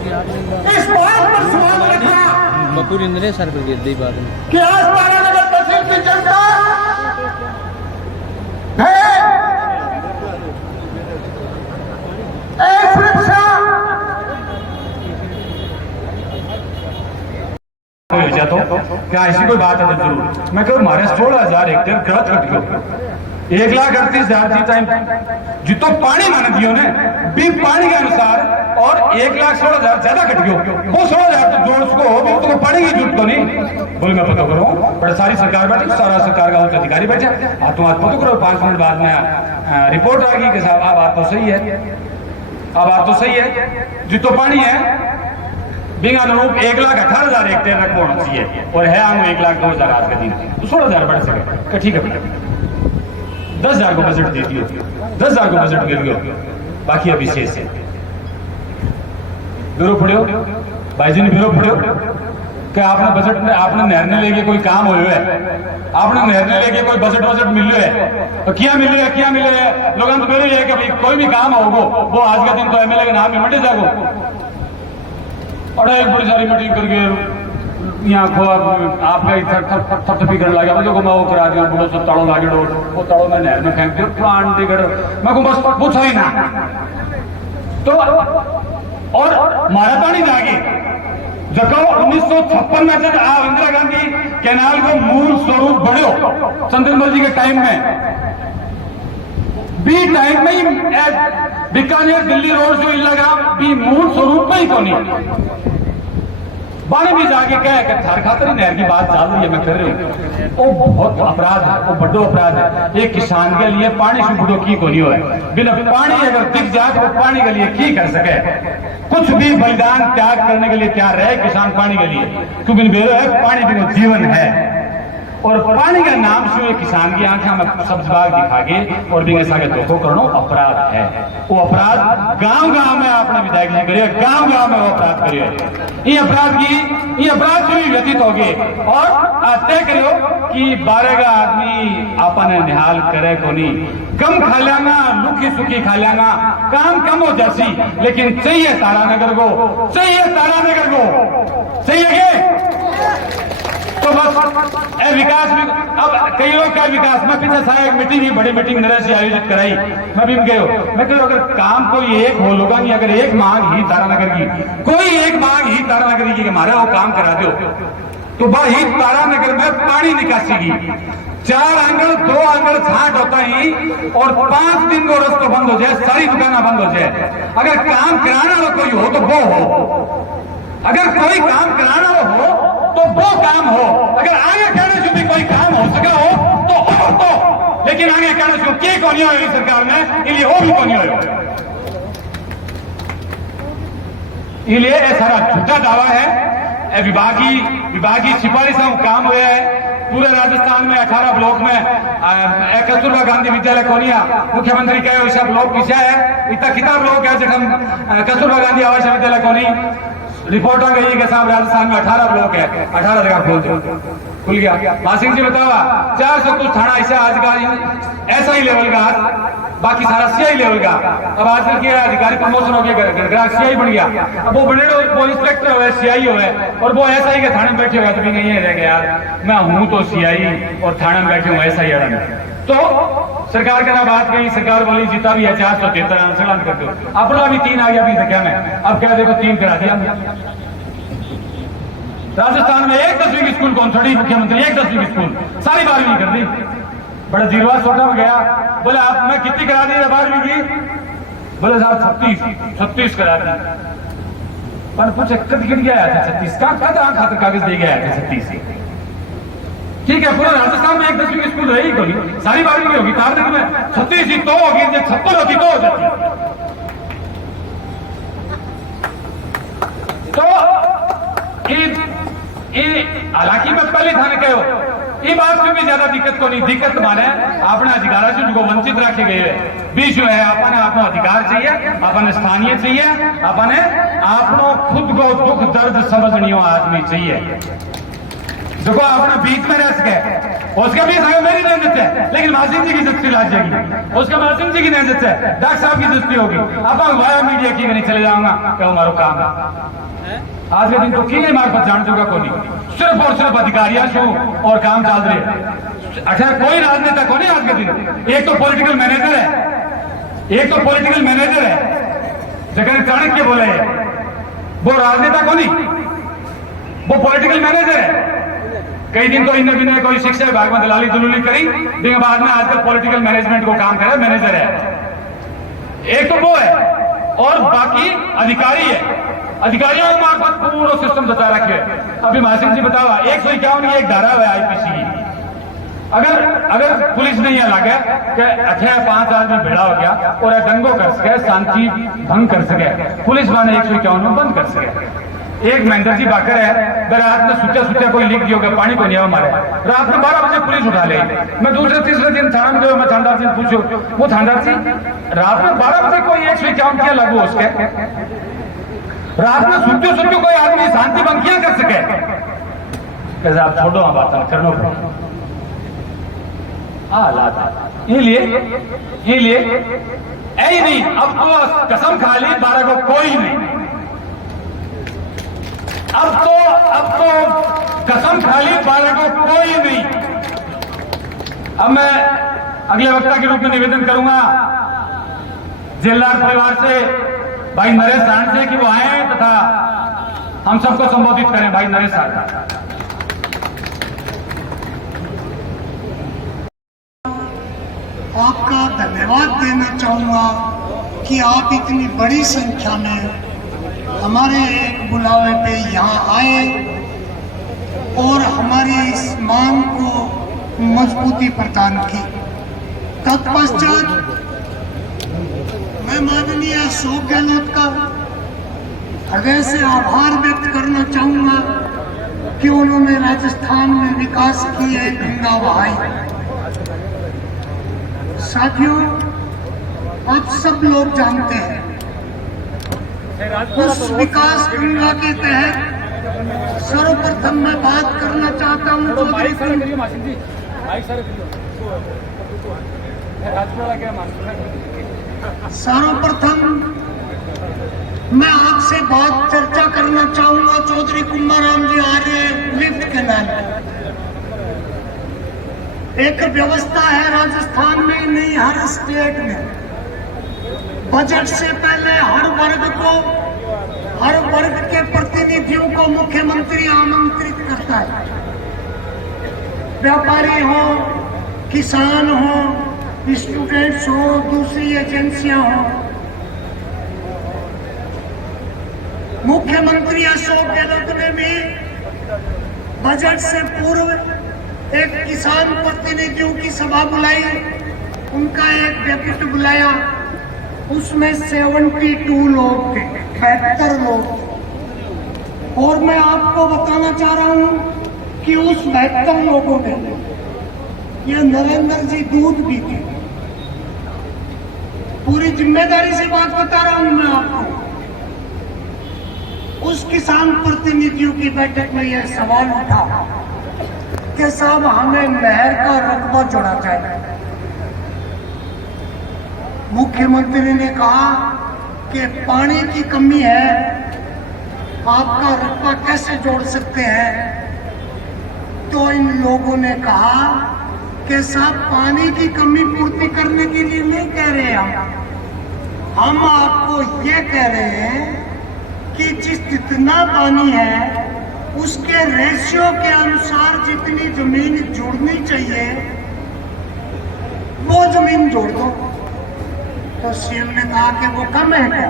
इस बात पर सवाल रखा बपूर इंद्र सर पर गिर दी बात में कि आज तारानगर तहसील की जनता एक सुरक्षा तो क्या ऐसी कोई बात है तो जरूर मैं कहूँ हमारे 16,000 हेक्टेयर गलत कट गयो 1,38,000 जी टाइम जितो पानी मान दियो ने भी पानी के अनुसार और 1,16,000 ज्यादा कट गयो वो 16,000 तो जोड़ उसको हो तो पानी की जरूरत तो नहीं बोले मैं पता करो बड़े सारी सरकार बैठी सारा सरकार का अधिकारी बैठा आप तो आज पता करो 5 मिनट बाद में रिपोर्ट आ गई कि साहब अब बात तो सही है अब बात तो सही है जितो पानी है बिंगा अनुरूप 1,18,000 हेक्टेयर रख होना चाहिए और है हम 1,02,000 आज के दिन तो 16,000 बढ़ सके ठीक है बेटा 10,000 को बजट दे दियो 10,000 को बजट गिर गयो बाकी अभी शेष है ब्यूरो पढ़ियो भाई जी ने ब्यूरो पढ़ियो कि आपने बजट में आपने निर्णय लेके कोई काम हो है आपने निर्णय लेके कोई बजट मिल है तो क्या मिले है लोगों तो बोले है कि भाई कोई भी काम होगो वो आज का दिन तो एमएलए के नाम में मंडे जागो और एक बड़ी सारी मीटिंग करके यहाँ आपका थपथपी करने लगा मैं मैं वो करा दिया बोलो सब तड़ो लागे वो तड़ो में नहर में फेंक दिया प्लांट टिकट मैं को बस पूछो ही ना तो और मारा पानी जागे जब 1956 में जब आप इंदिरा गांधी कैनाल को मूल स्वरूप बढ़ो चंद्रमल जी के टाइम में बी टाइम में ही बीकानेर दिल्ली रोड जो लगा बी मूल स्वरूप में ही को नहीं बाने भी जाके कहे कि थार खातर नहर की बात चल रही है मैं कर रही हूँ वो बहुत अपराध है वो बड़ो अपराध है एक किसान के लिए पानी से बुढ़ो की को नहीं हो बिना पानी अगर दिख जाए तो पानी के लिए की कर सके कुछ भी बलिदान त्याग करने के लिए तैयार रहे किसान पानी के लिए क्योंकि बेरो है पानी बिना जीवन है और पानी का नाम से किसान की आंखें में सब्ज बाग दिखा के और भी ऐसा धोखो करना अपराध है वो अपराध गांव में आपने विधायक जी करिए गांव में वो अपराध करिए ये अपराध से भी व्यतीत हो गए और तय करो कि 12 का आदमी आपने निहाल करे को नहीं कम खा लेना लुकी सुखी खा लेना काम कम हो जासी लेकिन चाहिए तारानगर को चाहिए तो बस विकास भी अब कई लोग का विकास में पीछे सारा एक मीटिंग ही बड़ी मीटिंग नरेश से आयोजित कराई मैं भी मैं अगर काम कोई एक हो लोगा नहीं अगर एक मांग ही तारानगर की कोई एक मांग ही तारानगर की हमारा वो काम करा दो तो भाई तारानगर में पानी निकासी की 4 आंगन 2 आंगन छाट होता ही और 5 दिन को रस्ता बंद हो जाए सारी दुकाना बंद हो जाए अगर काम कराना वाला कोई हो तो वो हो अगर कोई काम कराना हो तो वो काम हो अगर आगे कहने से भी कोई काम हो सका हो तो लेकिन आगे कहने से क्या को नहीं हो सरकार में इसलिए वो भी को नहीं हो इसलिए सारा झूठा दावा है विभागीय सिफारिश काम हुए है पूरे राजस्थान में 18 ब्लॉक में कस्तूरबा गांधी विद्यालय कोनिया मुख्यमंत्री कहे वैसा ब्लॉक पीछे है इतना कितना ब्लॉक है जब हम कस्तूरबा गांधी आवास विद्यालय कोनी रिपोर्ट आ गई कि साहब राजस्थान में 18 ब्लॉक है 18 जगह खोल दो खुल गया मासिंह जी बतावा 400 कुछ थाना ऐसा आज का ऐसा ही लेवल का बाकी सारा सीआई लेवल का अब आजकल के अधिकारी प्रमोशन हो गया सीआई बन गया अब वो बने वो इंस्पेक्टर हो सीआई हो और वो ऐसा ही के थाने में बैठे हुए तो भी नहीं रह गया यार मैं हूं तो सीआई और थाने में बैठे हूं ऐसा ही अड़न तो सरकार के ना बात कही सरकार बोली जीता भी है 473 कर दो अपना भी 3 आ गया अभी क्या में अब क्या देखो 3 करा दिया राजस्थान में एक 10वीं की स्कूल कौन छोड़ी मुख्यमंत्री एक 10वीं की स्कूल सारी 12वीं कर दी बड़ा जीरवा छोटा हो गया बोले आप मैं कितनी करा दी 12वीं की बोले साहब 36 करा दी पर पूछे कद गया था 36 का खातर कागज दे गया था 36 ठीक है पूरे राजस्थान में एक 10वीं की स्कूल रही कोई सारी 12वीं होगी तारनगर में 36 ही तो होगी जब 56 होती तो हो जाती तो हालांकि मैं पहले थाने कहो ये बात में भी ज्यादा दिक्कत को नहीं दिक्कत माने अपने अधिकार से जो वंचित रखे गए हैं बीच जो है अपने अपना अधिकार चाहिए अपने स्थानीय चाहिए अपने आपनो खुद को दुख दर्द समझनी आदमी चाहिए जो अपना बीच में रह सके उसका भी सारा मेरी नजर है, लेकिन मासिम जी की जस्ती लाज जाएगी, उसका मासिम जी की नजर है, डॉक्टर साहब की जस्ती होगी। अब वाया मीडिया की नहीं चले जाऊंगा क्या हमारा काम है। आज के दिन तो की मार्फत जान चुका को नहीं, सिर्फ और सिर्फ अधिकारियां शो और काम चल रहे। अच्छा कोई राजनेता को नहीं आज के दिन, एक तो पॉलिटिकल मैनेजर है, एक तो पॉलिटिकल मैनेजर है जगह चाणक्य बोले है, वो राजनेता को नहीं, वो पॉलिटिकल मैनेजर है। कई दिन तो इन्हें बिना कोई शिक्षा विभाग में दलाली दुलूली करी, लेकिन बाद में आजकल पॉलिटिकल मैनेजमेंट को काम करे, मैनेजर है। एक तो वो है और बाकी अधिकारी है, अधिकारियों के मार्फत पूरा सिस्टम बता रखे। अभी मासिम जी बताओ 151 की एक धारा है आईपीसी की, अगर पुलिस नहीं अलग है कि अच्छा 5 आदमी भिड़ा हो गया और दंगो कर सके, शांति भंग कर सके, पुलिस वाले 151 में बंद कर सके। एक महेंद्र जी बाकर है, रात में सुचा कोई लीक दिया होगा, पानी को नहीं मारे, रात में 12 बजे पुलिस उठा ले। मैं दूसरे तीसरे दिन थाना में गया, मैं थानेदार से पूछो, वो थानेदार जी रात में 12 बजे कोई 151 क्या लागू उसके, रात में सुचो कोई आदमी शांति भंग क्या कर सके। कैसे आप छोड़ो हम बात करनो ये नहीं, अब तो कसम खा ली 12 को कोई नहीं, अब तो कसम खा ली 12 को कोई नहीं। अब मैं अगले वक्ता के रूप में निवेदन करूंगा जेलदार परिवार से, भाई नरेश साहन से कि वो आए तथा हम सबको संबोधित करें। भाई नरेश साहन, आपका धन्यवाद देना चाहूंगा कि आप इतनी बड़ी संख्या में हमारे एक बुलावे पे यहाँ आए और हमारी इस मांग को मजबूती प्रदान की। तत्पश्चात मैं माननीय अशोक गहलोत का हृदय से आभार व्यक्त करना चाहूंगा कि उन्होंने राजस्थान में विकास किए, गंगा बहाई। साथियों, आप सब लोग जानते हैं उस विकास गंगा के तहत सर्वप्रथम मैं बात करना चाहता हूं सर्वप्रथम मैं आपसे बात चर्चा करना चाहूंगा चौधरी कुंभाराम जी आर्य लिफ्ट कैनाल। एक व्यवस्था है राजस्थान में, नहीं हर स्टेट में, बजट से पहले हर वर्ग के प्रतिनिधियों को मुख्यमंत्री आमंत्रित करता है। व्यापारी हो, किसान हो, स्टूडेंट्स हो, दूसरी एजेंसियां हो। मुख्यमंत्री अशोक गहलोत ने भी बजट से पूर्व एक किसान प्रतिनिधियों की सभा बुलाई, उनका एक डेप्यूटी बुलाया, उसमें 72 लोग थे, 72 लोग। और मैं आपको बताना चाह रहा हूं कि उस 72 लोगों ने ये नरेंद्र जी दूध भी थे। पूरी जिम्मेदारी से बात बता रहा हूं मैं आपको। उस किसान प्रतिनिधियों की बैठक में यह सवाल उठा कि साहब हमें नहर का रकबा जोड़ा चाहिए। मुख्यमंत्री ने कहा कि पानी की कमी है, आपका रकबा कैसे जोड़ सकते हैं। तो इन लोगों ने कहा कि साहब पानी की कमी पूर्ति करने के लिए नहीं कह रहे हम आपको ये कह रहे हैं कि जितना पानी है उसके रेशियो के अनुसार जितनी जमीन जोड़नी चाहिए वो जमीन जोड़ दो। तो सीएम ने कहा कि वो कम है क्या?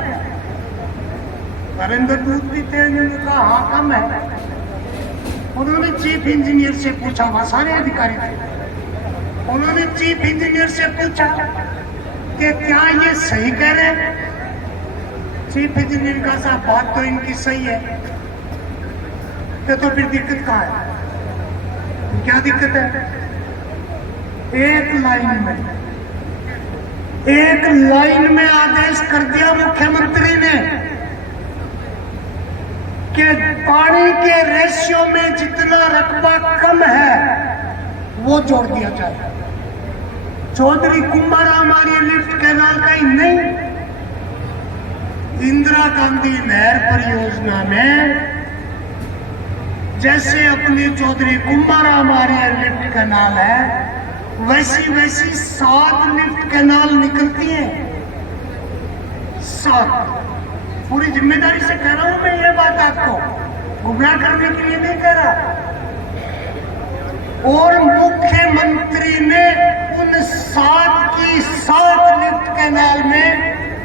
नरेंद्र दूध पीते हैं, उन्होंने कहा हाँ कम है। उन्होंने चीफ इंजीनियर से पूछा, वहां सारे अधिकारी थे, उन्होंने चीफ इंजीनियर से पूछा कि क्या ये सही कह रहे हैं? चीफ इंजीनियर का साहब बात तो इनकी सही है, तो फिर दिक्कत कहाँ है? क्या दिक्कत है? एक लाइन में आदेश कर दिया मुख्यमंत्री ने कि पानी के रेशियो में जितना रकबा कम है वो जोड़ दिया जाए। चौधरी कुंभाराम आर्य लिफ्ट कैनाल का ही नहीं, इंदिरा गांधी नहर परियोजना में जैसे अपनी चौधरी कुंभाराम आर्य लिफ्ट कैनाल है, वैसी वैसी 7 लिफ्ट कैनाल निकलती हैं। 7। पूरी जिम्मेदारी से कह रहा हूं मैं ये बात, आपको गुमराह करने के लिए नहीं कह रहा। और मुख्यमंत्री ने उन 7 की 7 लिफ्ट कैनाल में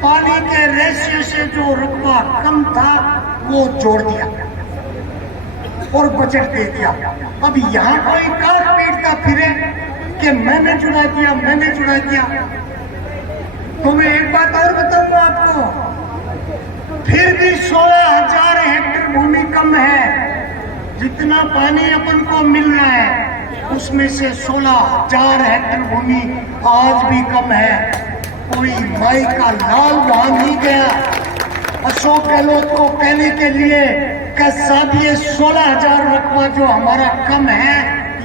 पानी के रेशियो से जो रकबा कम था वो जोड़ दिया और बजट दे दिया। अब यहां कोई काट पीटता फिरे कि मैंने चुना दिया, मैंने चुना दिया। तो मैं एक बात और बताऊंगा आपको, फिर भी 16,000 हेक्टेयर भूमि कम है। जितना पानी अपन को मिल रहा है उसमें से 16,000 हेक्टेयर भूमि आज भी कम है। कोई माई का लाल वहां नहीं गया अशोक गहलोत को कहने के लिए कि साहब ये 16,000 रकबा जो हमारा कम है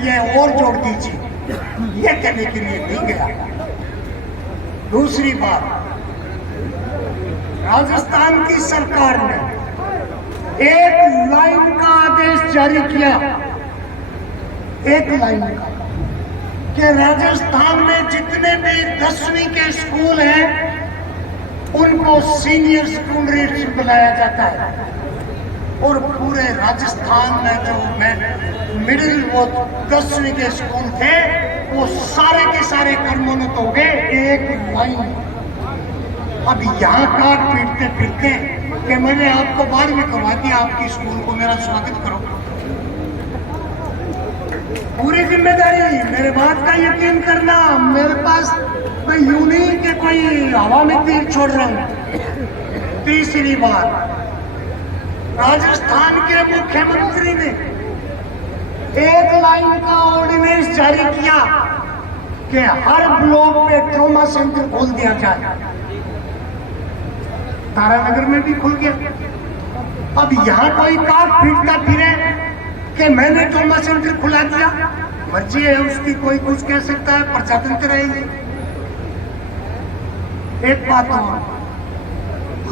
ये और जोड़ दीजिए, ये कहने के लिए नहीं गया। दूसरी बात, राजस्थान की सरकार ने एक लाइन का आदेश जारी किया, एक लाइन का, कि राजस्थान में जितने भी 10वीं के स्कूल हैं उनको सीनियर स्कूल रेट से बनाया जाता है। और पूरे राजस्थान में जो मिडिल वो 10वीं के स्कूल थे वो सारे के सारे कर्मोन्नत हो गए एक लाइन। अब यहाँ काट पीटते फिरते कि मैंने आपको 12वीं करवा दिया, आपकी स्कूल को मेरा स्वागत करो। पूरी जिम्मेदारी, मेरे बात का यकीन करना, मेरे पास मैं यूं नहीं कि कोई हवा में तीर छोड़ रहा हूं। तीसरी बात, राजस्थान के मुख्यमंत्री ने एक लाइन का ऑर्डिनेंस जारी किया कि हर ब्लॉक पे ट्रॉमा सेंटर खोल दिया जाए। तारानगर में भी खुल गया। अब यहाँ कोई काट पीटता फिरे कि मैंने ट्रॉमा सेंटर खुला दिया, मर्जी है उसकी, कोई कुछ कह सकता है, प्रजातंत्र है। एक बात और,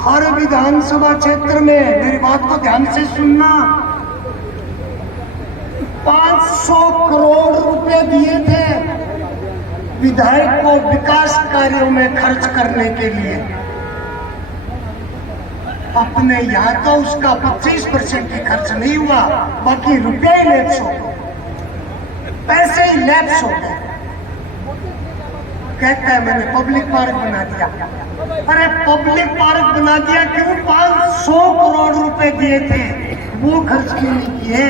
हर विधानसभा क्षेत्र में, मेरी बात को ध्यान से सुनना, 500 करोड़ रुपए दिए थे विधायक को विकास कार्यों में खर्च करने के लिए। अपने यहाँ तो उसका 25% ही खर्च नहीं हुआ, बाकी रुपया ही लैप्स हो गए, पैसे ही लैप्स हो गए। कहता है मैंने पब्लिक पार्क बना दिया। अरे पब्लिक पार्क बना दिया क्यों? 500 करोड़ रुपए दिए थे, वो खर्च क्यों नहीं किए?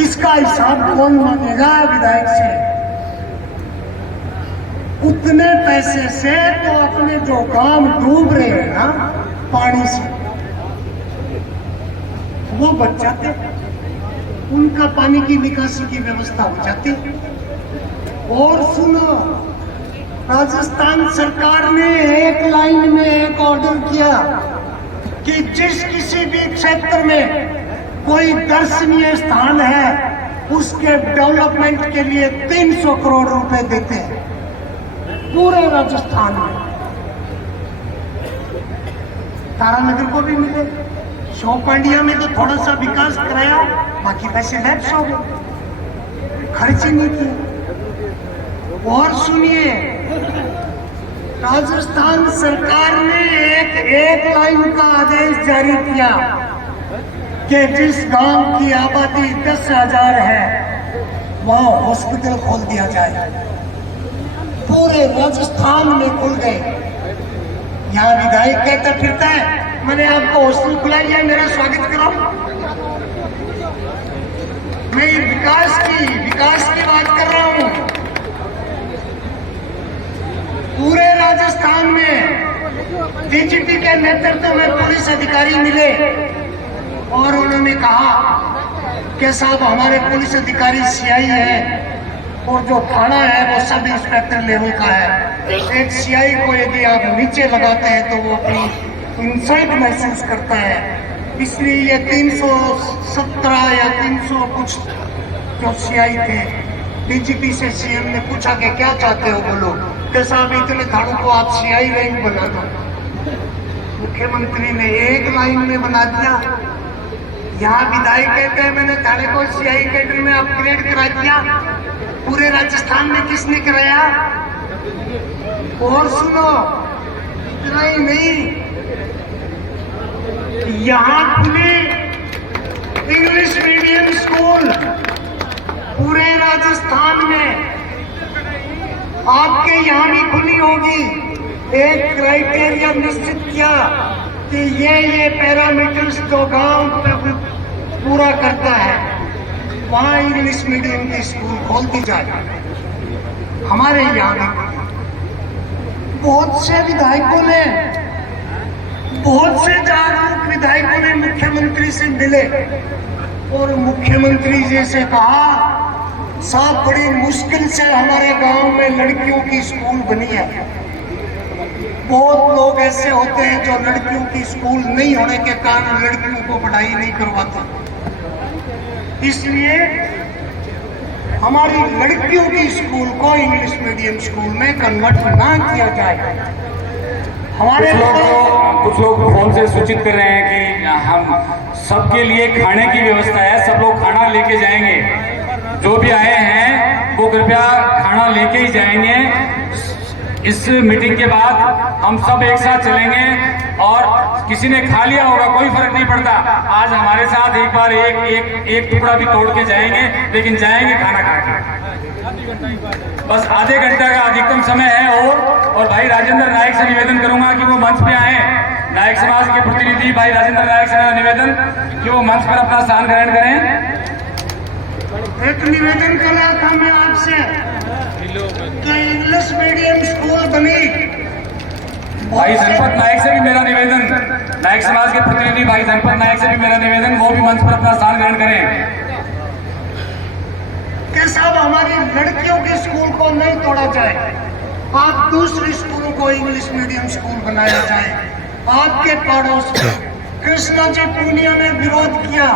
इसका हिसाब कौन मांगेगा विधायक से? उतने पैसे से तो अपने जो काम डूब रहे हैं ना पानी से, वो बच जाते, उनका पानी की निकासी की व्यवस्था हो जाती। और सुनो, राजस्थान सरकार ने एक लाइन में एक ऑर्डर किया कि जिस किसी भी क्षेत्र में कोई दर्शनीय स्थान है उसके डेवलपमेंट के लिए 300 करोड़ रुपए देते हैं पूरे राजस्थान में। तारानगर को भी मिले, शोपांडिया में तो थोड़ा सा विकास कराया, बाकी पैसे लैप्स हो गए, खर्च ही नहीं किए। और सुनिए, राजस्थान सरकार ने एक लाइन का आदेश जारी किया कि जिस गांव की आबादी 10,000 है वहां हॉस्पिटल खोल दिया जाए। पूरे राजस्थान में खुल गए। यहाँ विधायक कहता फिरता है मैंने आपको हॉस्टल खुला लिया, मेरा स्वागत करो। मैं विकास की बात कर रहा हूँ। पूरे राजस्थान में डीजीपी के नेतृत्व में पुलिस अधिकारी मिले और उन्होंने कहा कि साहब हमारे पुलिस अधिकारी सीआई है और जो थाना है वो सब इंस्पेक्टर लेवल का है। एक सीआई को यदि आप नीचे लगाते हैं तो वो अपनी इंसल्ट महसूस करता है। इसलिए ये 317 या 300 कुछ जो सीआई थे, डीजीपी से सीएम ने पूछा कि क्या चाहते हो बोलो, कि साहब इतने थानों को आप सीआई रैंक बना दो। मुख्यमंत्री ने एक लाइन में बना दिया। यहाँ विधायक कहते हैं मैंने थाने को सीआई कैडर में अपग्रेड करा दिया, पूरे राजस्थान में किसने कराया? और सुनो, इतना ही नहीं, यहाँ खुले इंग्लिश मीडियम स्कूल पूरे राजस्थान में, आपके यहाँ भी खुली होगी। एक क्राइटेरिया निश्चित किया कि ये पैरामीटर्स जो गांव पूरा करता है, वहाँ इंग्लिश मीडियम की स्कूल खोल दी जाए। हमारे यहाँ भी बहुत से विधायकों ने, बहुत से जागरूक विधायकों ने मुख्यमंत्री से मिले और मुख्यमंत्री जी से कहा, साहब बड़ी मुश्किल से हमारे गांव में लड़कियों की स्कूल बनी है। बहुत लोग ऐसे होते हैं जो लड़कियों की स्कूल नहीं होने के कारण लड़कियों को पढ़ाई नहीं करवाते, इसलिए हमारी लड़कियों की स्कूल को इंग्लिश मीडियम स्कूल में कन्वर्ट ना किया जाए। हमारे कुछ लोग फोन से सूचित कर रहे हैं कि हम सबके लिए खाने की व्यवस्था है, सब लोग खाना लेके जाएंगे। जो भी आए हैं वो कृपया खाना लेके ही जाएंगे। इस मीटिंग के बाद हम सब एक साथ चलेंगे और किसी ने खा लिया होगा कोई फर्क नहीं पड़ता, आज हमारे साथ एक बार एक टुकड़ा भी तोड़ के जाएंगे, लेकिन जाएंगे खाना खा के। बस आधे घंटे का अधिकतम समय है। और भाई राजेंद्र नायक से निवेदन करूंगा कि वो मंच पे आए। नायक समाज के प्रतिनिधि भाई राजेंद्र नायक से मेरा निवेदन कि वो मंच पर अपना स्थान ग्रहण करें। एक निवेदन कर रहा था मैं आपसे कि इंग्लिश मीडियम स्कूल बनी। भाई जनपद नायक से भी मेरा निवेदन, नायक समाज के प्रतिनिधि भाई जनपद नायक से भी मेरा निवेदन, वो भी मंच पर अपना स्थान ग्रहण करें। कि साहब हमारी लड़कियों के स्कूल को नहीं तोड़ा जाए, आप दूसरी स्कूलों को इंग्लिश मीडियम स्कूल बनाया जाए। आपके पड़ोस में कृष्णा जी पूनिया ने विरोध किया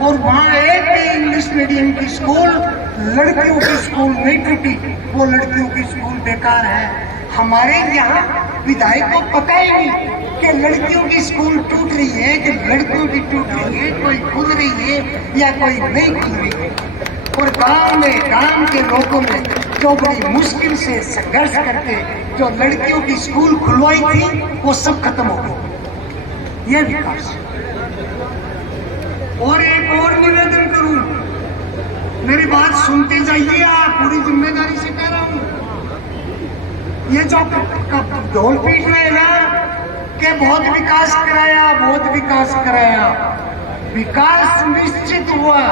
और वहाँ एक भी इंग्लिश मीडियम की स्कूल, लड़कियों की स्कूल नहीं टूटी, वो लड़कियों की स्कूल बेकार है। हमारे यहाँ विधायक को पता ही नहीं कि लड़कियों की स्कूल टूट रही है, कि लड़कियों की टूट रही है, कोई खुल रही है या कोई नहीं खुल रही है। और गांव के लोगों ने जो बड़ी मुश्किल से संघर्ष करके जो लड़कियों की स्कूल खुलवाई थी, वो सब खत्म हो गई। ये विकास। और एक और निवेदन करूं, मेरी बात सुनते जाइए, आप पूरी जिम्मेदारी से कह रहा हूं। ये जो ढोल पीट रहे ना कि बहुत विकास कराया, बहुत विकास कराया, विकास निश्चित हुआ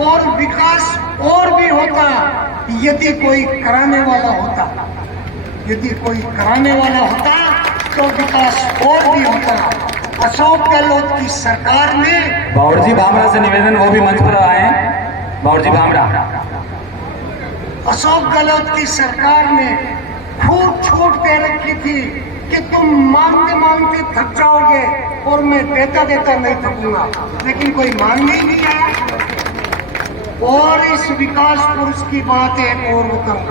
और विकास और भी होता यदि कोई कराने वाला होता। यदि कोई कराने वाला होता तो विकास और भी होता। अशोक गहलोत की सरकार ने, बावर जी भामरा से निवेदन, वो भी मंच पर आए। बावर जी भामरा। अशोक गहलोत की सरकार ने खूब छूट दे रखी थी कि तुम मांगते मांगते थक जाओगे और मैं देता देता नहीं थकूंगा, लेकिन कोई मांगने ही नहीं आया। और इस विकास पुरुष की बात एक और बताऊं,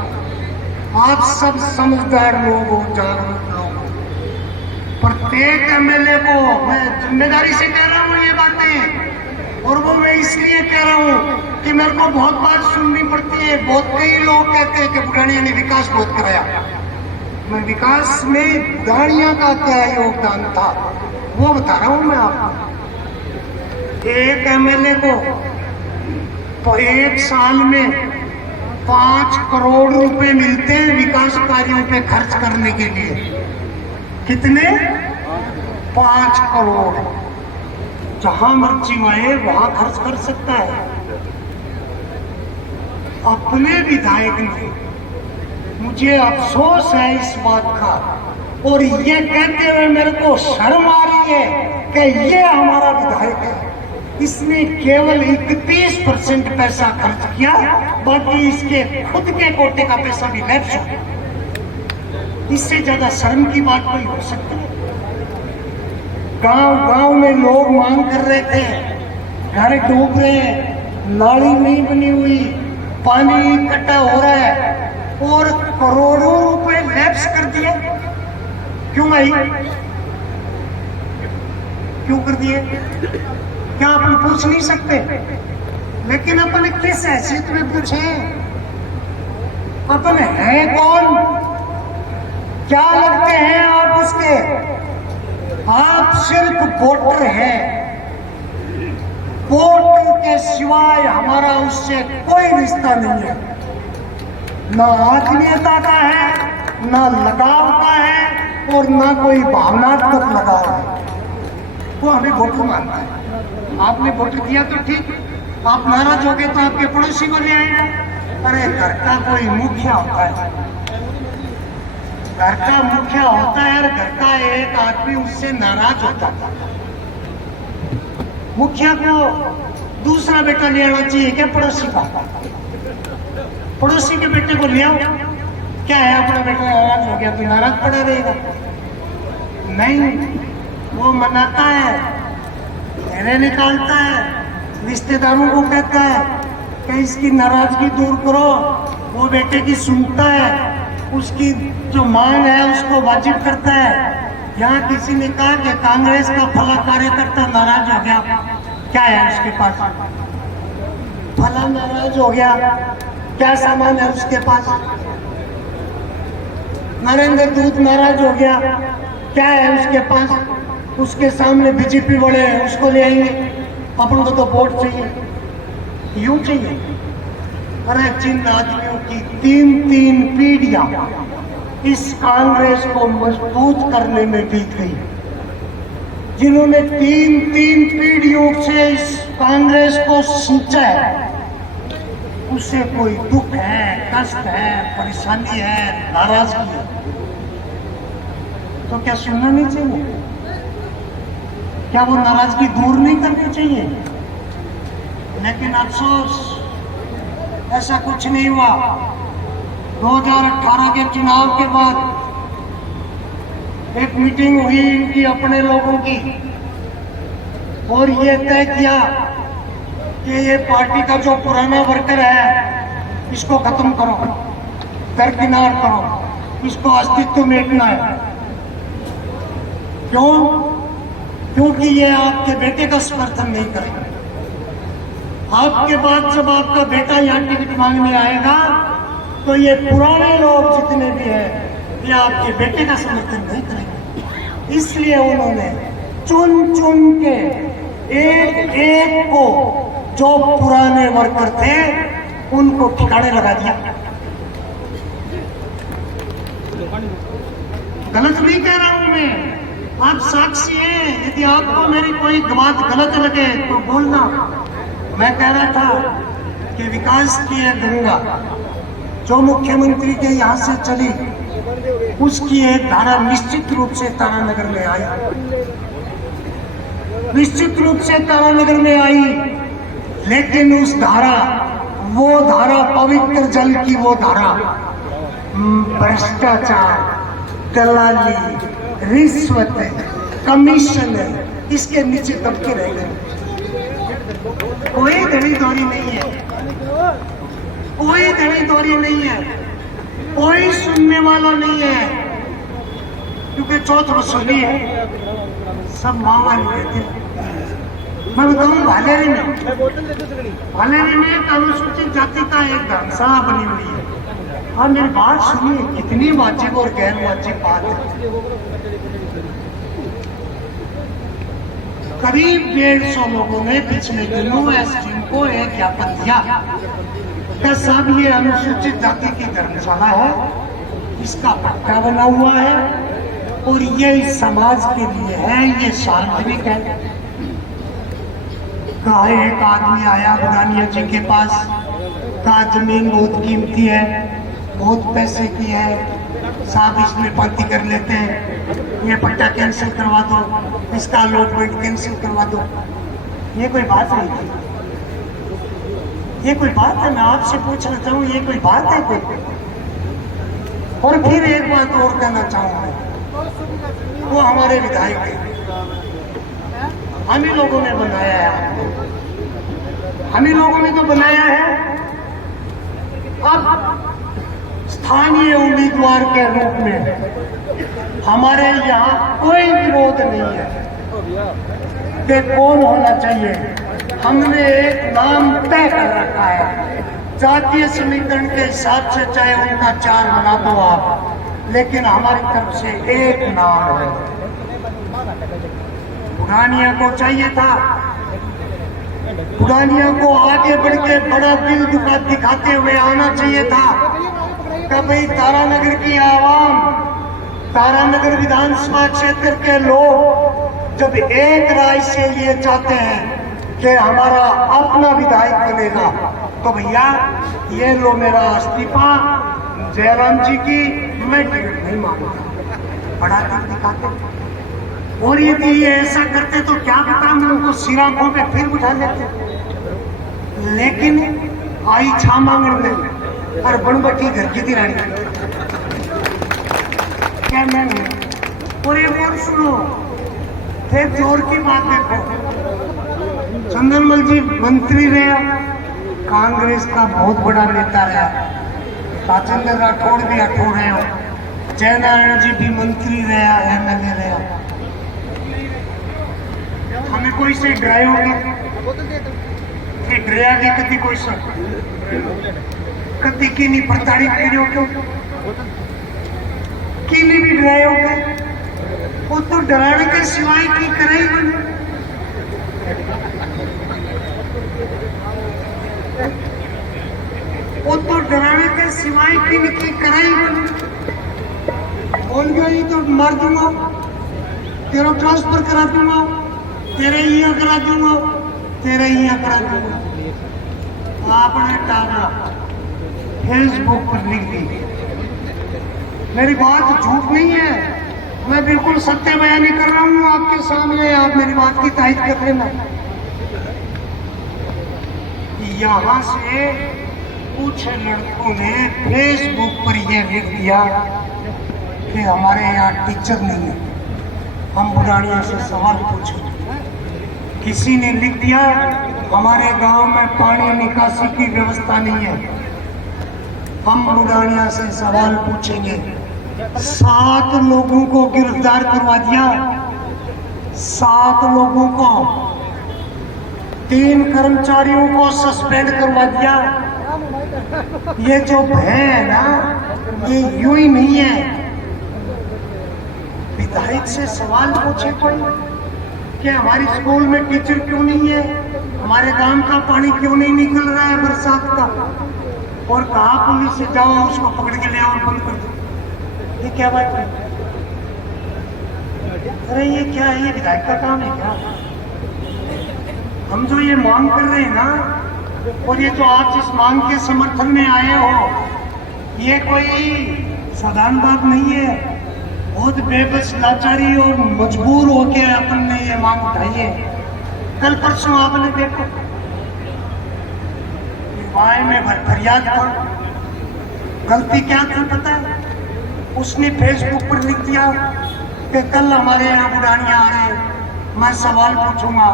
आप सब समझदार लोग हो, जागरूक लोग हो, प्रत्येक एमएलए को मैं जिम्मेदारी से कह रहा हूँ ये बातें, और वो मैं इसलिए कह रहा हूँ कि मेरे को बहुत बात सुननी पड़ती है। बहुत कई लोग कहते हैं कि बुढ़ानिया ने विकास बहुत कराया। मैं विकास में बुढ़ानिया का क्या योगदान था वो बता रहा हूँ मैं आपको। एक एमएलए को तो एक साल में 5 करोड़ रुपए मिलते हैं विकास कार्यों पे खर्च करने के लिए। कितने? 5 करोड़। जहां मर्जी आए वहां खर्च कर सकता है। अपने विधायक ने, मुझे अफसोस है इस बात का, और ये कहते हुए मेरे को शर्म आ रही है कि ये हमारा विधायक है, इसने केवल 31% पैसा खर्च किया, बाकी इसके खुद के कोटे का पैसा भी लैप्स हो गया। इससे ज्यादा शर्म की बात कोई हो सकती है? गांव में लोग मांग कर रहे थे, घर डूब रहे हैं, नाली नहीं बनी हुई, पानी इकट्ठा हो रहा है और करोड़ों रुपए लैप्स कर दिए। क्यों भाई, क्यों कर दिए? क्या अपन पूछ नहीं सकते? लेकिन अपन किस हैसियत में पूछे? अपन है कौन? क्या लगते हैं आप उसके? आप सिर्फ वोटर हैं। वोट के सिवाय हमारा उससे कोई रिश्ता नहीं है, ना आत्मीयता का है, ना लगाव का है और ना कोई भावनात्मक लगाव है। वो हमें वोटर मानता है। आपने वोट दिया तो ठीक, आप नाराज हो गए तो आपके पड़ोसी को ले आएगा। अरे घर का कोई मुखिया होता है, घर का मुखिया होता है और घर का एक आदमी उससे नाराज होता है, मुखिया को दूसरा बेटा ले आना चाहिए क्या पड़ोसी का? पड़ोसी के बेटे को ले आओ, क्या है अपना बेटा नाराज हो गया तो नाराज पड़ा रहेगा? नहीं, वो मनाता है, घेरे निकालता है, रिश्तेदारों को कहता है कि इसकी नाराजगी दूर करो। वो बेटे की सुनता है, उसकी जो मांग है उसको वाजिब करता है। यहाँ किसी ने कहा कि कांग्रेस का फला कार्यकर्ता नाराज हो गया, क्या है उसके पास? फला नाराज हो गया, क्या सामान है उसके पास? नरेंद्र दूत नाराज हो गया, क्या है उसके पास? उसके सामने बीजेपी वाले हैं, उसको ले आएंगे। अपन को तो वोट चाहिए, यूं चाहिए। अरे जिन आदमियों की 3-3 पीढ़ियां इस कांग्रेस को मजबूत करने में बीत गई, जिन्होंने 3-3 पीढ़ियों से इस कांग्रेस को सींचा है, उसे कोई दुख है, कष्ट है, परेशानी है, नाराजगी है, तो क्या सुनना नहीं चाहिए? क्या वो नाराजगी दूर नहीं करनी चाहिए? लेकिन अफसोस ऐसा कुछ नहीं हुआ। 2018 के चुनाव के बाद एक मीटिंग हुई इनकी अपने लोगों की और ये तय किया कि ये पार्टी का जो पुराना वर्कर है इसको खत्म करो, दरकिनार करो, इसको अस्तित्व मिटना है। क्यों? क्योंकि ये आपके बेटे का समर्थन नहीं करेगा। आपके बाद जब आपका बेटा यहाँ टिकट मांगने आएगा तो ये पुराने लोग जितने भी हैं ये आपके बेटे का समर्थन नहीं करेंगे। इसलिए उन्होंने चुन चुन के एक एक को, जो पुराने वर्कर थे, उनको ठिकाने लगा दिया। गलत नहीं कह रहा हूं मैं, आप साक्षी हैं। यदि आपको मेरी कोई बात गलत लगे तो बोलना। मैं कह रहा था कि विकास की है गंगा जो मुख्यमंत्री के यहाँ से चली, उसकी एक धारा निश्चित रूप से तारानगर में आई, निश्चित रूप से तारानगर में आई। लेकिन उस धारा, वो धारा, पवित्र जल की वो धारा, भ्रष्टाचार, दलाली, रिश्वत, कमीशन, इसके नीचे दबके रह गए। कोई धड़ी दौरी नहीं है, कोई धड़ी दौरी नहीं है, कोई सुनने वाला नहीं है, क्योंकि चौथ वसूली है, सब मांगा नहीं देते। मैं बताऊं, भालेरी में अनुसूचित जाति का एक धर्मशाला बनी हुई है। हाँ, मेरी बात सुनिए, कितनी वाजिब और गैर वाजिब बात है। करीब 150 लोगों ने पिछले दिनों एसडीएम को एक ज्ञापन दिया कि साहब ये अनुसूचित जाति की धर्मशाला है, इसका पट्टा बना हुआ है और ये इस समाज के लिए है, ये सार्वजनिक है। कहा एक आदमी आया बुरानिया जी के पास, कहा जमीन बहुत कीमती है, बहुत पैसे की है साहब, इसमें पार्टी कर लेते हैं, ये पट्टा कैंसिल करवा दो, इसका अलॉटमेंट कैंसिल करवा दो। ये कोई बात नहीं है, ये कोई बात है? मैं आपसे पूछना चाहूँ, ये कोई बात है कोई? और फिर एक बात और कहना चाहूँगा, वो हमारे विधायक हैं, हम ही लोगों ने बनाया है आपको, हम ही लोगों ने तो बनाया है। अब स्थानीय उम्मीदवार के रूप में हमारे यहाँ कोई विरोध नहीं है कि कौन होना चाहिए। हमने एक नाम तय कर रखा है, जातीय समीकरण के हिसाब से चाहे उनका 4 बना दो आप, लेकिन हमारी तरफ से एक नाम है। पुरानिया को चाहिए था, पुरानिया को आगे बढ़ के बड़ा दिल दिखाते हुए आना चाहिए था कि भाई तारानगर की आवाम, तारानगर विधानसभा क्षेत्र के लोग जब एक राय से ये चाहते हैं कि हमारा अपना विधायक बनेगा, तो भैया ये लो मेरा इस्तीफा जयराम जी की, मैं टिकट नहीं मांगता। बड़ा दिल दिखाते, और यदि ये ऐसा करते तो क्या पता मैं उनको सिराकों पे फिर बुझा लेते। लेकिन आई छा मांगण में और बनबटी घर की रानी क्या मैं। और एक और सुनो, फिर जोर की बात देखो, चंदनमल जी मंत्री रहा, कांग्रेस का बहुत बड़ा नेता रहा, राजेंद्र राठौड़ भी राठौड़ रहे, जयनारायण जी भी मंत्री रहा, एमएलए रहा। हमें कोई से डरायोगे, डराया नहीं कभी कोई से, कभी की नहीं प्रताड़ित करोगे, की नहीं भी डरायोगे, वो तो डराने के सिवाय की करेगी। वो तो डराने के सिवाय की नहीं करेगी। बोल गई तो मार दूंगा, तेरा ट्रांसफर करा दूंगा, तेरे यहाँ करा दूंगा, तेरे यहाँ करा दूंगा। आपने टांगा फेसबुक पर लिख दी। मेरी बात झूठ नहीं है, मैं बिल्कुल सत्य बयानी कर रहा हूँ आपके सामने, आप मेरी बात की तारीफ कर लेना। यहाँ से कुछ लड़कों ने फेसबुक पर यह लिख दिया कि हमारे यहाँ टीचर नहीं है, हम बुढ़ानिया से सवाल पूछे। किसी ने लिख दिया हमारे गांव में पानी निकासी की व्यवस्था नहीं है, हम बुढ़ानिया से सवाल पूछेंगे। 7 लोगों को गिरफ्तार करवा दिया, 7 लोगों को, 3 कर्मचारियों को सस्पेंड करवा दिया। ये जो भय है ना, ये यूं ही नहीं है। विधायक से सवाल पूछे कोई कि हमारी स्कूल में टीचर क्यों नहीं है, हमारे गांव का पानी क्यों नहीं निकल रहा है बरसात का, और कहा पुलिस से जाओ उसको पकड़ के ले आओ, बंद कर दो। ये क्या बात है? अरे ये क्या है, ये विधायक का काम है क्या? हम जो ये मांग कर रहे हैं ना, और ये जो आप जिस मांग के समर्थन में आए हो, ये कोई साधारण बात नहीं है। बहुत बेबस लाचारी और मजबूर होके अपन ने ये मांग उठाई है। कल परसों आपने देखो वाय में फरियाद कर, गलती क्या थी पता है? उसने फेसबुक पर लिख दिया कि कल हमारे यहाँ बुढ़ानिया आ रहे हैं, मैं सवाल पूछूंगा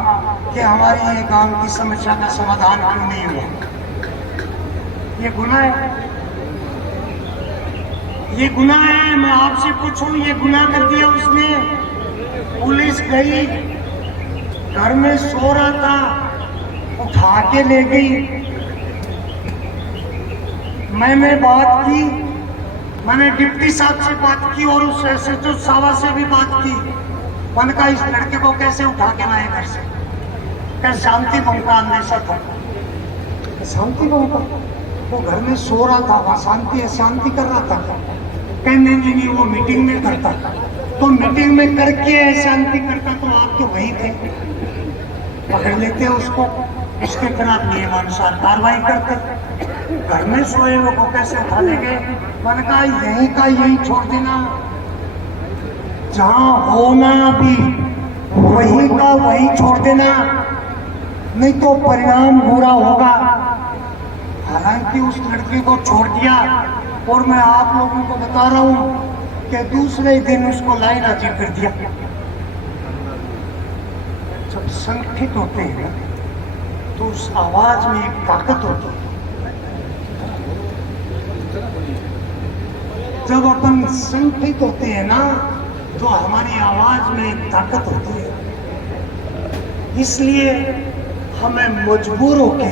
कि हमारी ये गांव की समस्या का समाधान क्यों नहीं हुआ। ये गुनाह है, ये गुनाह है। मैं आपसे पूछूं, ये गुनाह कर दिया उसने। पुलिस गई, घर में सो रहा था, उठा के ले गई। मैंने बात की, मैंने डिप्टी साहब से बात की और उस एसएचओ सावा से भी बात की। मैंने कहा इस लड़के को कैसे उठा के लाए घर से? क्या शांति भंग का अंदेशा था? शांति भंग का? वो घर में सो रहा था, वहां शांति कर रहा था। कहने नहीं, वो मीटिंग में करता था। तो मीटिंग में करके शांति करता तो आप तो वही थे, पकड़ लेते उसको, उसके खिलाफ नियमानुसार कार्रवाई करते। घर में सोए हुए को कैसे उठा ले गए? मैंने कहा यहीं का यहीं छोड़ देना, जहां होना भी वही का वही छोड़ देना, नहीं तो परिणाम बुरा होगा। हालांकि उस लड़के को छोड़ दिया, और मैं आप लोगों को बता रहा हूं कि दूसरे दिन उसको लाइन हाजिर कर दिया। जब संगठित होते हैं तो उस आवाज में एक ताकत होती है। जब अपन संगठित होते हैं ना तो हमारी आवाज में एक ताकत होती है। इसलिए हमें मजबूर होके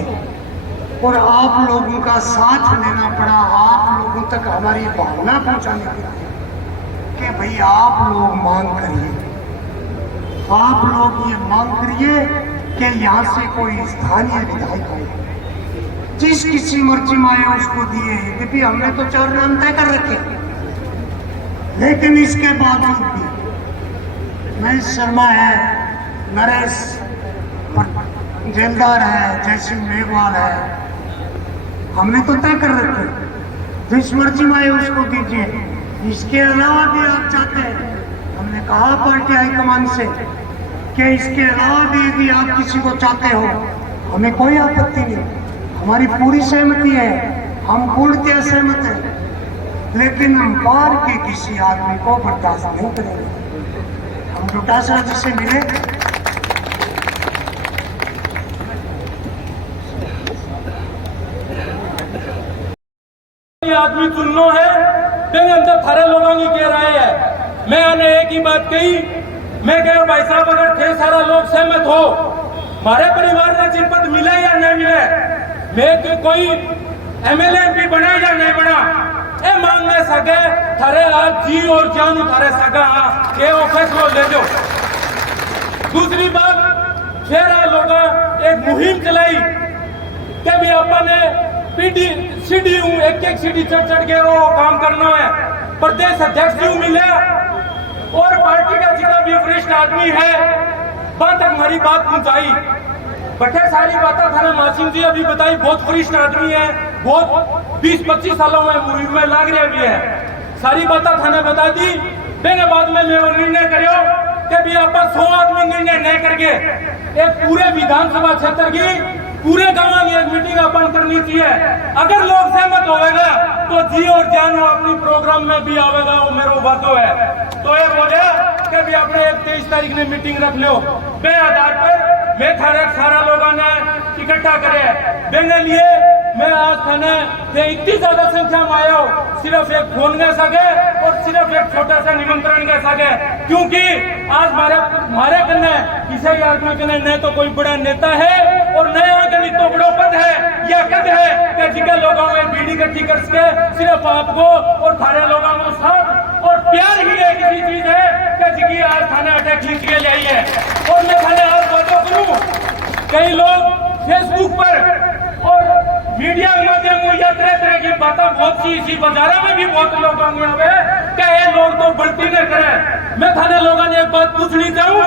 और आप लोगों का साथ लेना पड़ा, आप लोगों तक हमारी भावना पहुंचाने के लिए कि भाई आप लोग मांग करिए, आप लोग ये मांग करिए कि यहाँ से कोई स्थानीय विधायक आए, जिस किसी मर्जी में आए उसको दिए। यद्यपि हमने तो 4 नाम तय कर रखे, लेकिन इसके बावजूद भी महेश शर्मा है, नरेश जेलदार है, जयसिंह मेघवाल है, हमने तो तय कर रखे, जिस मर्जी में आए उसको दीजिए। इसके अलावा भी आप चाहते हैं, हमने कहा पार्टी हाईकमान से कि इसके अलावा भी यदि आप किसी को चाहते हो, हमें कोई आपत्ति नहीं, हमारी पूरी सहमति है, हम पूर्णतः सहमत हैं, लेकिन हम बाहर के किसी आदमी को बर्दाश्त नहीं करेंगे। हम डोटासरा जी से मिले, आदमी चुननो है, मेरे अंदर थारे लोगों की कह रहे हैं। मैं आने एक ही बात कही, मैं कह भाई साहब अगर ढेर सारा लोग सहमत हो, हमारे परिवार में जिन पद मिले या नहीं मिले, मैं कोई एमएलए भी बना या नहीं बना, ए मांगने सके थारे आज जी और जान थारे सका ये वो फैसलो ले दो। दूसरी बात, फिर लोग एक मुहिम चलाई कि भी अपने पीडी सीडी एक सीडी चढ़ के वो काम करना है। प्रदेश अध्यक्ष जी मिले और पार्टी का जितना भी वरिष्ठ आदमी है वहां तक हमारी बात पहुंचाई। बटे सारी बातें थाने मासिम जी अभी बताई, बहुत वरिष्ठ आदमी है, बहुत 20-25 सालों में मुहिम में लाग रहे भी है, सारी बातें थाने बता दी। मैंने बाद में मैं वो निर्णय करो कि भी आप 100 आदमी निर्णय नहीं करके एक पूरे विधानसभा क्षेत्र की पूरे गांव की एक मीटिंग अपन करनी चाहिए। अगर लोग सहमत होगा तो जी और जान वो अपनी प्रोग्राम में भी आवेगा, वो मेरा वादो है। तो ये बोले कि भी आपने 23 तारीख ने मीटिंग रख लो, बे आधार पर मैं थारे सारा लोगों ने इकट्ठा करे देने लिए मैं आज थाने इतनी ज्यादा संख्या में आया हूँ, सिर्फ एक फोन कर सके और सिर्फ एक छोटा सा निमंत्रण कर सके, क्योंकि आज हमारे कन्ने किसी आदमी कन्ने न तो कोई बड़ा नेता है और न आगे तो बड़ो पद है या कद है कि जिनके लोगों में भीड़ इकट्ठी कर सके। सिर्फ आपको और थारे लोगों को साथ और प्यार ही एक ऐसी चीज है कि जिनकी आज थाने अटैक खींच के लाई है। और मैं थाने आज बातों करूं, कई लोग फेसबुक पर और मीडिया के माध्यम से या तरह की बातें बहुत सी इसी बाजारों में भी बहुत लोग आवे कि ये लोग तो बढ़ती न करें। मैं थाने लोगों ने एक बात पूछनी चाहूँ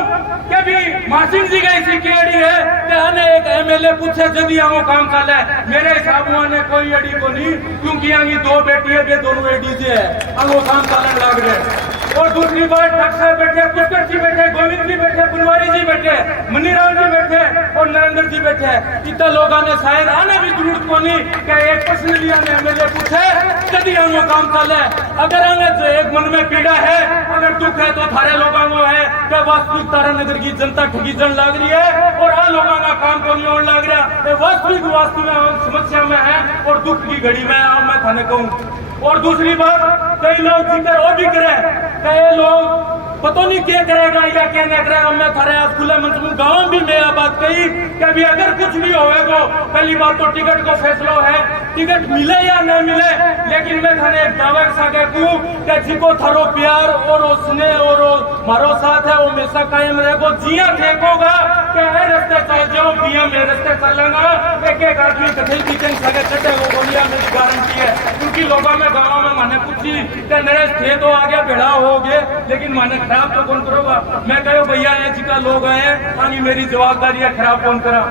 कि भी मासिम जी का इसी की अड़ी है कि हने एक एमएलए पूछे यदि हम काम कर ले, मेरे हिसाब में कोई अड़ी को नहीं, क्योंकि यहाँ 2 बेटी है, वे दोनों एडीजे है, हम वो काम चलन लग रहे। और दूसरी बात, डॉक्टर बैठे, पुष्कर जी बैठे, गोविंद जी बैठे, फुलवारी जी बैठे, मनीराम जी बैठे और नरेंद्र जी बैठे। इतना लोगों ने शायद आने भी जरूरत को नहीं कि एक पर्सनली एमएलए पूछे यदि हम काम चले। अगर हमें एक मन में पीड़ा है, अगर दुख है तो थारे लोगों को है कि वास्तविक तारा नगर की जनता ठगी जन लग रही है और आ लोगों का काम को नहीं होने लग रहा, वास्तविक समस्या में है और दुख की घड़ी में अब मैं थाने कहूँ। और दूसरी बात, कई लोग जिक्र और भी करें, कई लोग पता नहीं क्या करेगा या क्या नहीं करेगा। मैं थारे आज खुले मंच में गाँव भी मैं बात कही कि अभी अगर कुछ भी होगा, पहली बात तो टिकट को फैसला है, टिकट मिले या नहीं मिले, लेकिन मैं थाने एक दावा सके कहूँ कि जिको थारो प्यार और स्नेह और मारो साथ है वो हमेशा कायम रहेगा। जिया फेंकोगा कि रास्ते चल जाओ, बिया में रास्ते चलेगा, एक आदमी कथे की चंग सके चटे वो बोलिया मेरी गारंटी है। क्योंकि लोगों में गाँव में मैंने पूछी कि नरेश थे तो आ गया भेड़ा हो गए, लेकिन मैंने खराब तो कौन करोगा। मैं कहो भैया ये जिका लोग आए हैं मेरी जवाबदारी है, खराब कौन करा।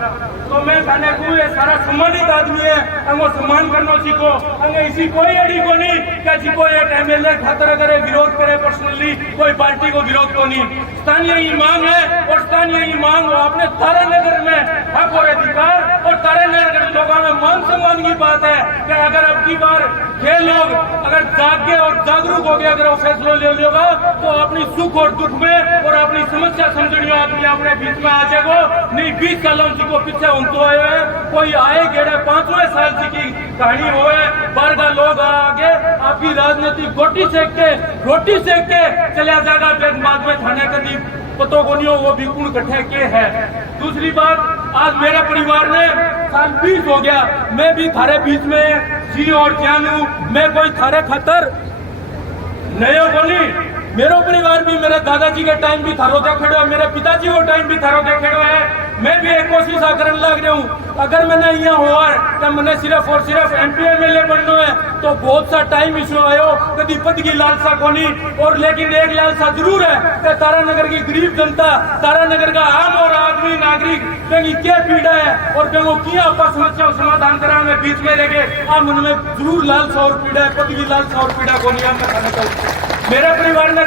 तो मैं कहने को ये सारा सम्मानित आदमी है, हमको सम्मान करना सीखो, हमें इसी कोई अड़ी को नहीं कि जिको एक एमएलए खातर करे विरोध करे, पर्सनली कोई पार्टी को विरोध को नहीं। स्थानीय ही मांग है और स्थानीय ही मांग अपने तारा नगर में हक और अधिकार और तारा नगर लोगों में मान सम्मान सम्मान की बात है कि अगर अब की बार ये लोग अगर जाग गए और जागरूक हो गए, अगर वो फैसला ले लियोगा तो अपनी सुख और दुख में और अपनी समस्या समझनी आदमी अपने बीच में आ जाएगा। नहीं 20 सालों जी को पीछे उनको आए हैं, कोई आए गेड़े 5वें साल जी की कहानी हो है, बार का लोग आगे आपकी राजनीति गोटी सेक के रोटी सेक के चला जाएगा, फिर बाद में थाने कभी पतो को नहीं हो वो भी कुण कट्ठे के है। दूसरी बात, आज मेरे परिवार ने साल 20 हो गया, मैं भी थारे बीच में जी और जान हूं, मैं कोई थारे खतर नयो बोली। मेरा परिवार भी मेरे दादाजी के टाइम भी थारो दे खड़ो है, मेरे पिताजी को टाइम भी थारो दे खड़ो है। मैं भी एक कोशिश करने लग रहा हूँ, अगर मैंने यहाँ हुआ तो मैंने सिर्फ और सिर्फ MP MLA बनना है तो बहुत सा टाइम इशू आयो, कभी पद की लालसा को नहीं। और लेकिन एक लालसा जरूर है कि तारानगर की गरीब जनता, तारानगर का आम और आदमी नागरिक की क्या पीड़ा है और वो क्या आपस समस्या समाधान करा में बीच में रह गए, आप मन में जरूर लालसा और पीड़ा है, पद की लालसा और पीड़ा को नहीं मैं कहना चाहूँ। मेरे परिवार ने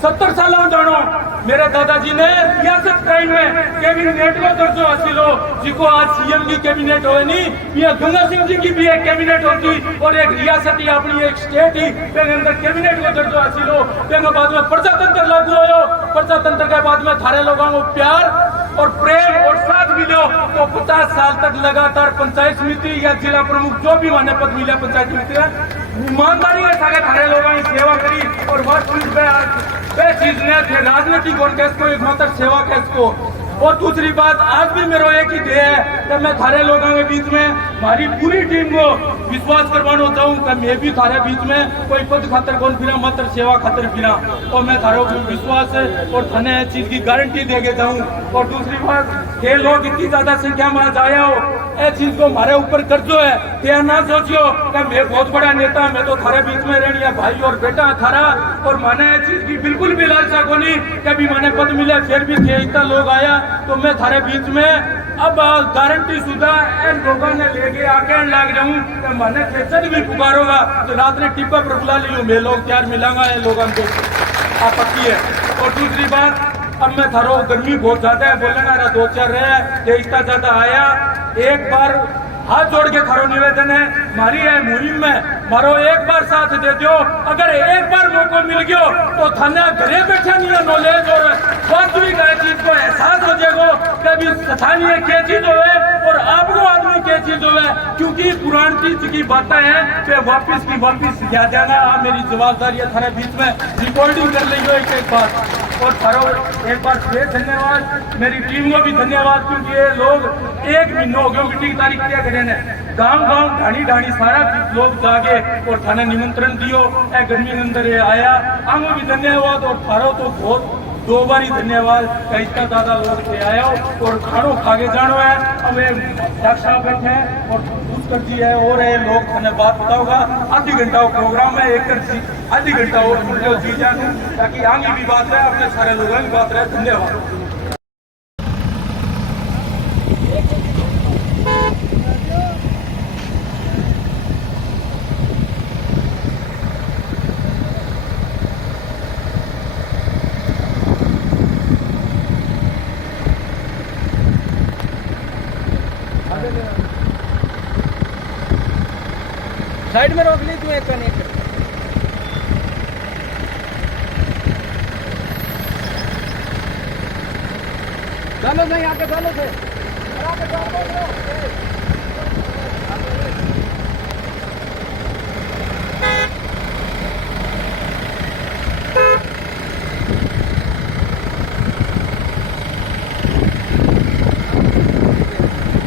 70 साल जानो, मेरे दादाजी ने रियासत टाइम में कैबिनेट को दर्जो हासिल हो, जिसको आज CM की कैबिनेट हो नहीं, ये गंगा सिंह जी की भी एक कैबिनेट होती और एक रियासत ही अपनी एक स्टेट ही अंदर कैबिनेट को दर्जो हासिल हो। बाद में प्रजातंत्र लागू हो, प्रजातंत्र के बाद में थारे लोगों को प्यार और प्रेम और साथ मिलो तो 50 साल तक लगातार पंचायत समिति या जिला प्रमुख जो भी मान्य पद मिले पंचायत समिति है ईमानदारी के साथ थारे लोगों की सेवा करी और वह चीज ने थे राजनीतिक और कैस को एकमात्र सेवा कैस को। और दूसरी बात, आज भी मेरा एक ही ध्येय है कि मैं थारे लोगों के बीच में हमारी पूरी टीम को विश्वास करवाना चाहूँ कि मैं भी थारे बीच में कोई पद खातर कौन फिरा, मात्र सेवा खातर फिरा, और मैं थारे को विश्वास और थाने चीज की गारंटी दे के जाऊँ। और दूसरी बात, ये लोग इतनी ज्यादा संख्या में आज आया हो, ये चीज को हमारे ऊपर कर्जो है, क्या ना सोचियो कि मैं बहुत बड़ा नेता, मैं तो थारे बीच में रहनी है भाई और बेटा थारा, और माने चीज की बिल्कुल भी लालसा को नहीं कभी माने पद मिले फिर भी थे इतना लोग आया तो मैं थारे बीच में अब गारंटी शुदा इन लोगों ने लेके आके लाग जाऊं कि मैंने खेचन भी पुकारोगा तो रात ने टिब्बा पर बुला लियो, मैं लोग प्यार मिलांगा ये लोगों को, आप पक्की है। और दूसरी बात, अब मैं थारो गर्मी बहुत ज्यादा है, बोलना रहा 2-4 रहे इतना ज्यादा आया, एक बार हाथ जोड़ के थारो निवेदन है मारी है मुहिम में मारो एक बार साथ दे दो, अगर एक बार मौका मिल गयो तो थाना घरे बैठा नहीं नॉलेज और वास्तविक चीज को एहसास हो जाएगा कभी स्थानीय क्या चीज हो और आपको आदमी क्या चीज हो, क्योंकि पुरानी चीज की बातें हैं कि वापिस याद जाना मेरी जवाबदारी है थारे बीच में रिकॉर्डिंग कर ली एक बात। और थारो एक बार फिर धन्यवाद, मेरी टीम को भी धन्यवाद, क्योंकि ये लोग 1 महीना हो गया मीटिंग तारीख क्या करे ने गांव ढाणी सारा लोग जागे और थाने निमंत्रण दियो ए गर्मी के अंदर ये आया, आमो भी धन्यवाद। और थारो तो बहुत 2 बार ही धन्यवाद, इतना ज्यादा लोग से आया और खानो खाके जानो है। अब रक्षा बैठे हैं और पुष्कर जी है और ये लोग थाने बात बताओगा, आधी घंटा वो प्रोग्राम है, एक आधी घंटा और जी जानू ताकि आगे भी बात रहे, अपने सारे लोगों की बात रहे। धन्यवाद। साइड में रोक ली तू एक कनेक्ट चलो नहीं आके चलो से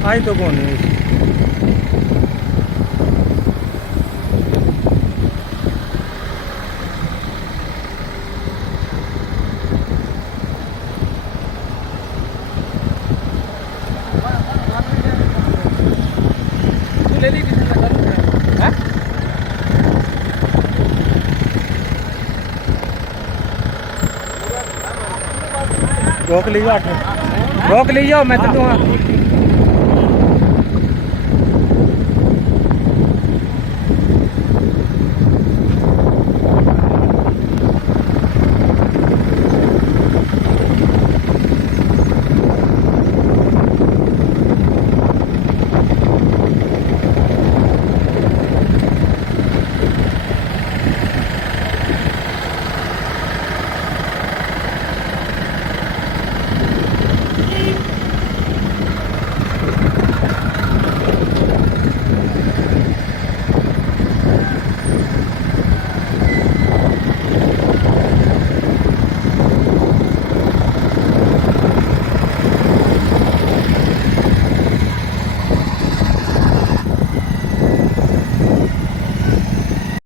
आई तो कौन है रोक लीजिए मैं तो